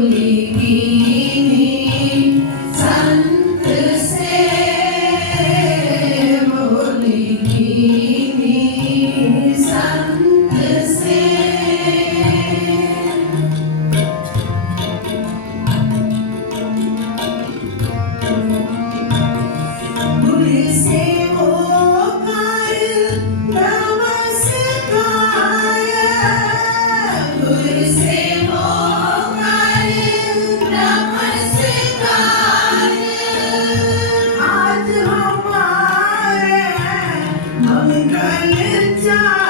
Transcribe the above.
Quindi Gönül can